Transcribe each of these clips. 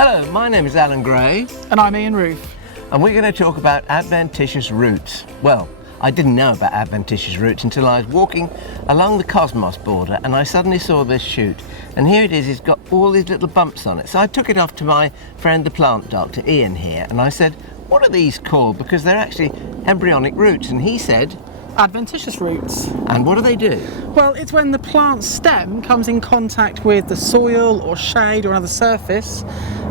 Hello, my name is Alan Gray. And I'm Ian Roofe. And we're going to talk about adventitious roots. Well, I didn't know about adventitious roots until I was walking along the Cosmos border and I suddenly saw this shoot. And here it is, it's got all these little bumps on it. So I took it off to my friend the plant doctor, Ian here, and I said, what are these called? Because they're actually embryonic roots. And he said, Adventitious roots. and what do they do? Well, it's when the plant stem comes in contact with the soil or shade or another surface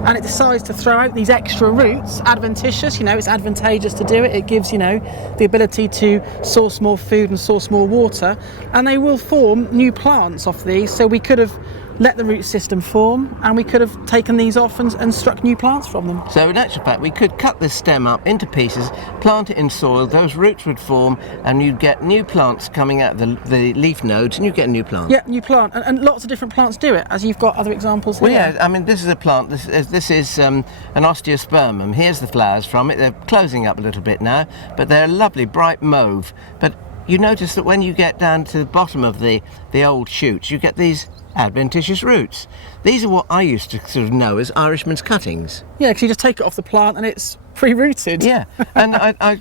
and it decides to throw out these extra roots. Adventitious, it's advantageous to do it. It gives, the ability to source more food and source more water, and they will form new plants off these. So we could have let the root system form and we could have taken these off and struck new plants from them. So in actual fact, we could cut this stem up into pieces, plant it in soil, those roots would form and you'd get new plants coming out of the leaf nodes and you get a new plant. Yeah, new plant. And lots of different plants do it, as you've got other examples here. Well, yeah, I mean, this is a plant, this is an osteospermum. Here's the flowers from it. They're closing up a little bit now, but they're a lovely bright mauve. But you notice that when you get down to the bottom of the old shoots, you get these adventitious roots. These are what I used to sort of know as Irishman's cuttings. Yeah, because you just take it off the plant and it's pre-rooted. Yeah, and I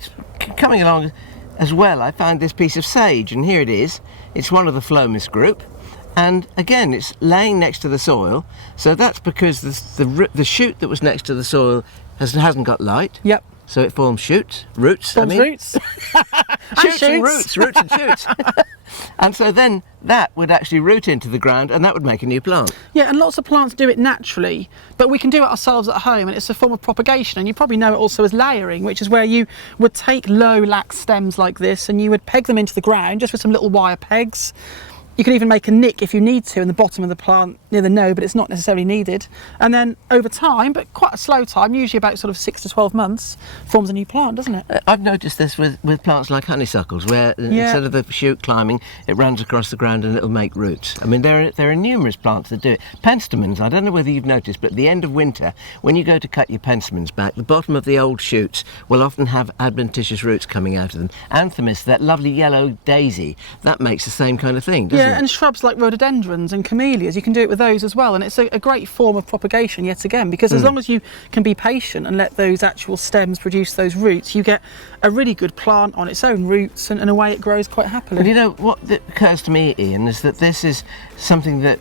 coming along as well, I found this piece of sage, and here it is. It's one of the Phlomis group, and again, it's laying next to the soil. So that's because the shoot that was next to the soil hasn't got light. Yep. So it forms roots. Forms roots. Shoots and roots and shoots. And so then that would actually root into the ground and that would make a new plant. Yeah, and lots of plants do it naturally, but we can do it ourselves at home, and it's a form of propagation. And you probably know it also as layering, which is where you would take low lax stems like this and you would peg them into the ground just with some little wire pegs. You can even make a nick if you need to in the bottom of the plant near the node, but it's not necessarily needed. And then over time, but quite a slow time, usually about sort of 6 to 12 months, forms a new plant, doesn't it? I've noticed this with plants like honeysuckles, where instead of the shoot climbing, it runs across the ground and it'll make roots. I mean, there are numerous plants that do it. Penstemons, I don't know whether you've noticed, but at the end of winter, when you go to cut your penstemons back, the bottom of the old shoots will often have adventitious roots coming out of them. Anthemis, that lovely yellow daisy, that makes the same kind of thing, doesn't it? Yeah, and shrubs like rhododendrons and camellias, you can do it with those as well, and it's a great form of propagation yet again, because as long as you can be patient and let those actual stems produce those roots, you get a really good plant on its own roots, and away it grows quite happily. And you know what occurs to me, Ian, is that this is something that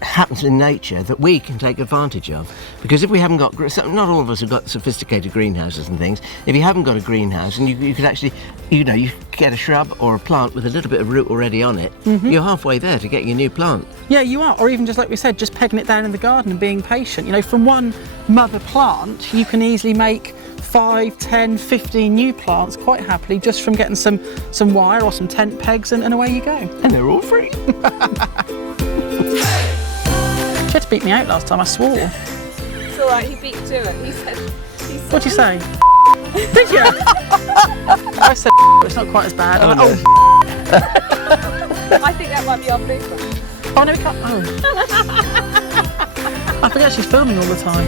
happens in nature that we can take advantage of, because if we haven't got, not all of us have got sophisticated greenhouses and things. If you haven't got a greenhouse and you could actually, you get a shrub or a plant with a little bit of root already on it, you're halfway there to getting a new plant. Yeah, you are. Or even just like we said, just pegging it down in the garden and being patient. From one mother plant you can easily make 5, 10, 15 new plants quite happily just from getting some wire or some tent pegs, and away you go. And they're all free. She had to beat me out last time, I swore. It's all right, he beat you to it. He said. What'd you say? Did you? I said it's not quite as bad. I think that might be our blooper. Oh no, we can't. Oh. I forget she's filming all the time.